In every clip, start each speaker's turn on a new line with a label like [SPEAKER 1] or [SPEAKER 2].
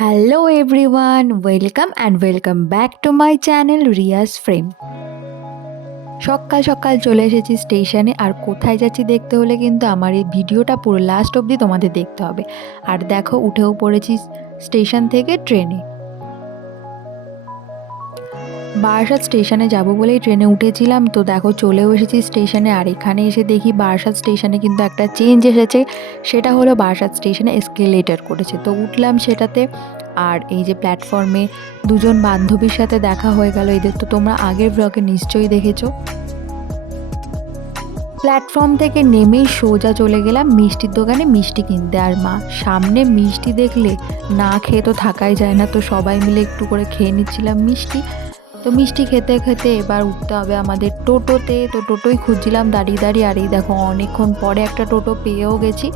[SPEAKER 1] Hello everyone welcome and welcome back to my channel Riyas frame সকাল সকাল চলে এসেছি স্টেশনে আর কোথায় যাচ্ছি দেখতে হলে কিন্তু আমার এই ভিডিওটা পুরো লাস্ট অবধি তোমাদের দেখতে হবে। আর দেখো, উঠেও পড়েছি স্টেশন থেকে ট্রেনে। বারাসাত স্টেশনে যাব বলেই ট্রেনে উঠেছিলাম। তো দেখো চলেও এসেছি স্টেশনে আর এখানে এসে দেখি বারাসাত স্টেশনে কিন্তু একটা চেঞ্জ এসেছে। সেটা হলো বারাসাত স্টেশনে এসকেলেটার করেছে। তো উঠলাম সেটাতে আর এই যে প্ল্যাটফর্মে দুজন বান্ধবীর সাথে দেখা হয়ে গেল। এদের তো তোমরা আগের ব্লগে নিশ্চয়ই দেখেছ। প্ল্যাটফর্ম থেকে নেমেই সোজা চলে গেলাম মিষ্টির দোকানে মিষ্টি কিনতে। আর মা, সামনে মিষ্টি দেখলে না খেয়ে তো থাকাই যায় না। তো সবাই মিলে একটু করে খেয়ে নিচ্ছিলাম মিষ্টি। তো মিষ্টি খেতে খেতে এবার উঠতে হবে আমাদের টোটোতে। তো টোটোই খুঁজছিলাম, দাঁড়িয়ে দাঁড়িয়ে, আর এই দেখো অনেকক্ষণ পরে একটা টোটো পেয়েও গেছি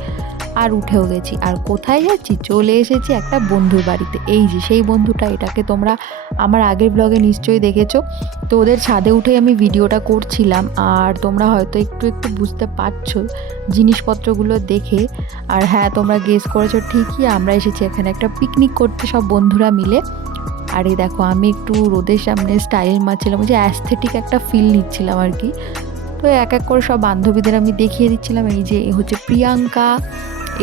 [SPEAKER 1] আর উঠেও গেছি। আর কোথায় যাচ্ছি? চলে এসেছি একটা বন্ধুর বাড়িতে। এই যে, সেই বন্ধুটা, এটাকে তোমরা আমার আগের ব্লগে নিশ্চয়ই দেখেছ। তো ওদের ছাদে উঠেই আমি ভিডিওটা করছিলাম, আর তোমরা হয়তো একটু একটু বুঝতে পারছ জিনিসপত্রগুলো দেখে। আর হ্যাঁ তোমরা গেস করেছ ঠিকই, আমরা এসেছি এখানে একটা পিকনিক করতে সব বন্ধুরা মিলে। আর এই দেখো, আমি একটু রোদের সামনে স্টাইল মারছিলাম যে অ্যাস্থেটিক একটা ফিল নিচ্ছিলাম আর কি। তো এক এক করে সব বান্ধবীদের আমি দেখিয়ে দিচ্ছিলাম, এই যে হচ্ছে প্রিয়াঙ্কা,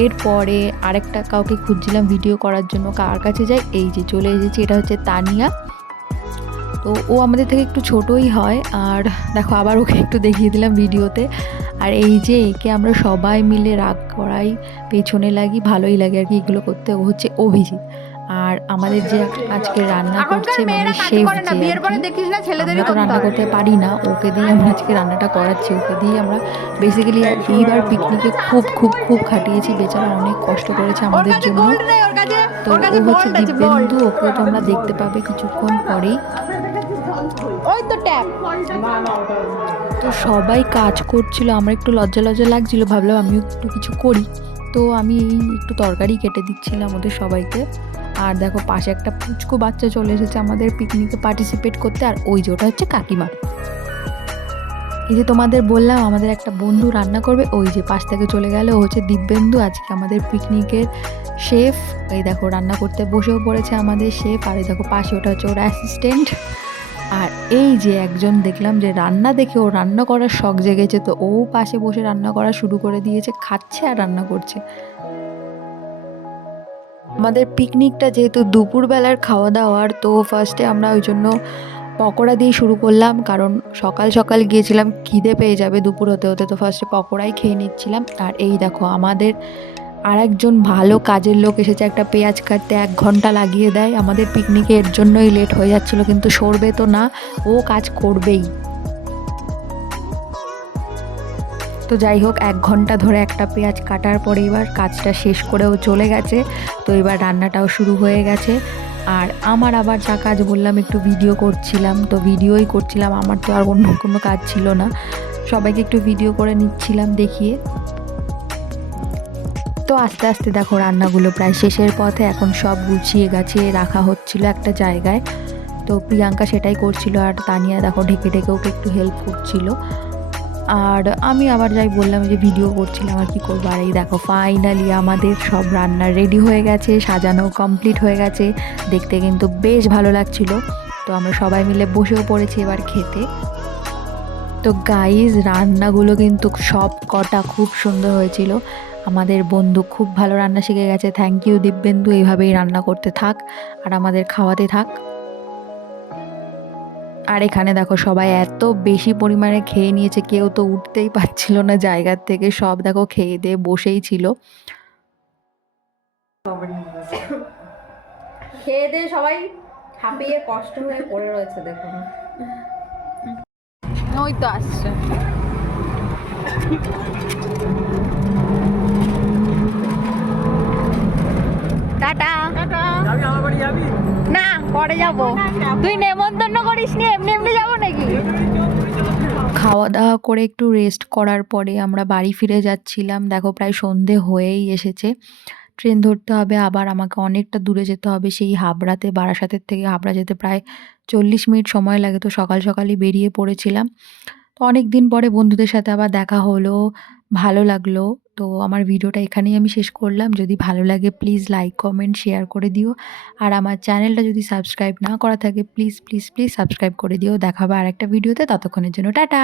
[SPEAKER 1] এরপরে আরেকটা কাউকে খুঁজছিলাম ভিডিও করার জন্য, কার কাছে যাই, এই যে চলে এসেছি, এটা হচ্ছে তানিয়া। তো ও আমাদের থেকে একটু ছোটই হয়, আর দেখো, আবার ওকে একটু দেখিয়ে দিলাম ভিডিওতে আর এই যে একে আমরা সবাই মিলে রাগ করাই, পেছনে লাগি, ভালোই লাগে আর কি এগুলো করতে, ও হচ্ছে অভিজিৎ। আর আমাদের যে আজকে রান্না করছে মানে শেফ যে
[SPEAKER 2] বিয়ের পরে দেখিস না ছেলেদেরই
[SPEAKER 1] আমরা তো রান্না করতে পারি না ওকে দিয়ে আমরা আজকে রান্নাটা করাচ্ছি ওকে দিয়ে আমরা বেসিক্যালি এইবার পিকনিকে খুব খুব খুব খাটিয়েছি বেচারা অনেক কষ্ট করেছে আমাদের জন্য। তো ও হচ্ছে দিব্যেন্দু ওকে তোমরা দেখতে পাবে কিছুক্ষণ পরেই।
[SPEAKER 2] ওই তো ট্যাপ
[SPEAKER 1] তো সবাই কাজ করছিল আমার একটু লজ্জা লজ্জা লাগছিল ভাবলাম আমিও একটু কিছু করি। তো আমি একটু তরকারি কেটে দিচ্ছিলাম ওদের সবাইকে। আর দেখো পাশে একটা পুচকো বাচ্চা চলে এসেছে আমাদের পিকনিকে পার্টিসিপেট করতে, আর ওই যে ওটা হচ্ছে কাকিমা। এই যে তোমাদের বললাম, আমাদের একটা বন্ধু রান্না করবে, ওই যে পাশ থেকে চলে গেল, ও হচ্ছে দিব্যেন্দু, আজকে আমাদের পিকনিকের শেফ এই দেখো রান্না করতে বসেও পড়েছে আমাদের শেফ আর এই দেখো পাশে ওটা হচ্ছে ওর অ্যাসিস্ট্যান্ট আর এই যে একজন দেখলাম যে রান্না দেখে ও রান্না করার শখ জেগেছে, তো ও পাশে বসে রান্না করা শুরু করে দিয়েছে, খাচ্ছে আর রান্না করছে। আমাদের পিকনিকটা যেহেতু দুপুরবেলার খাওয়া দাওয়ার তো ফার্স্টে আমরা ওই জন্য পকোড়া দিয়ে শুরু করলাম। কারণ সকাল সকাল গিয়েছিলাম, খিদে পেয়ে যাবে দুপুর হতে হতে, তো ফার্স্টে পকোড়াই খেয়ে নিচ্ছিলাম। আর এই দেখো, আমাদের আর একজন ভালো কাজের লোক এসেছে, একটা পেঁয়াজ কাটতে এক ঘণ্টা লাগিয়ে দেয়। আমাদের পিকনিকে এর জন্যই লেট হয়ে যাচ্ছিল, কিন্তু সরবে তো না, ও কাজ করবেই। তো যাই হোক, এক ঘণ্টা ধরে একটা পেঁয়াজ কাটার পরে এবার কাজটা শেষ করেও চলে গেছে। তো এবার রান্নাটাও শুরু হয়ে গেছে। আর আমার আবার যা কাজ বললাম, একটু ভিডিও করছিলাম। তো ভিডিওই করছিলাম, আমার তো আর অন্য কোনো কাজ ছিল না। সবাইকে একটু ভিডিও করে নিচ্ছিলাম দেখিয়ে। তো আস্তে আস্তে দেখো, রান্নাগুলো প্রায় শেষের পথে। এখন সব গুছিয়ে গাছিয়ে রাখা হচ্ছিল একটা জায়গায়। তো প্রিয়াঙ্কা সেটাই করছিল আর তানিয়া দেখো, ঢেকে ঢেকে ওকে একটু হেল্প করছিল। আর আমি আবার যাই বললাম যে ভিডিও করছিলাম আর কি করব। আর এই দেখো ফাইনালি আমাদের সব রান্না রেডি হয়ে গেছে, সাজানো কমপ্লিট হয়ে গেছে। দেখতে কিন্তু বেশ ভালো লাগছিল। তো আমরা সবাই মিলে বসেও পড়েছি এবার খেতে। তো গাইজ রান্নাগুলো কিন্তু সব কটা খুব সুন্দর হয়েছিল। আমাদের বন্ধু খুব ভালো রান্না শিখে গেছে। থ্যাংক ইউ দিব্যেন্দু, এইভাবেই রান্না করতে থাক আর আমাদের খাওয়াতে থাক। আর এখানে দেখো সবাই এত বেশি পরিমাণে খেয়ে নিয়েছে কেউ তো উঠতেই পারছিল না জায়গার থেকে সব দেখো খেয়ে দিয়ে বসেই ছিল।
[SPEAKER 2] খেয়ে দিয়ে সবাই হাঁপিয়ে কষ্ট হয়ে পড়ে রয়েছে দেখুন ওই তো আসছে। টাটা। না পরে যাব। তুই নেমন্তন্ন করিস নি এমনি এমনি যাব নাকি?
[SPEAKER 1] খাওয়া দাওয়া করে একটু রেস্ট করার পরে আমরা বাড়ি ফিরে যাচ্ছিলাম। দেখো প্রায় সন্ধে হয়েই এসেছে। ট্রেন ধরতে হবে আবার আমাকে অনেকটা দূরে যেতে হবে। সেই হাবড়াতে বারাসাতের থেকে হাবড়া যেতে প্রায় চল্লিশ মিনিট সময় লাগে। তো সকাল সকালই বেরিয়ে পড়েছিলাম। তো অনেক দিন পরে বন্ধুদের সাথে আবার দেখা হলো ভালো লাগল। তো আমার ভিডিওটা এখানেই আমি শেষ করলাম। যদি ভালো লাগে প্লিজ লাইক কমেন্ট শেয়ার করে দিও। আর আমার চ্যানেলটা যদি সাবস্ক্রাইব না করা থাকে প্লিজ প্লিজ প্লিজ সাবস্ক্রাইব করে দিও। দেখাবো আর একটা ভিডিওতে। ততক্ষণের জন্য টাটা!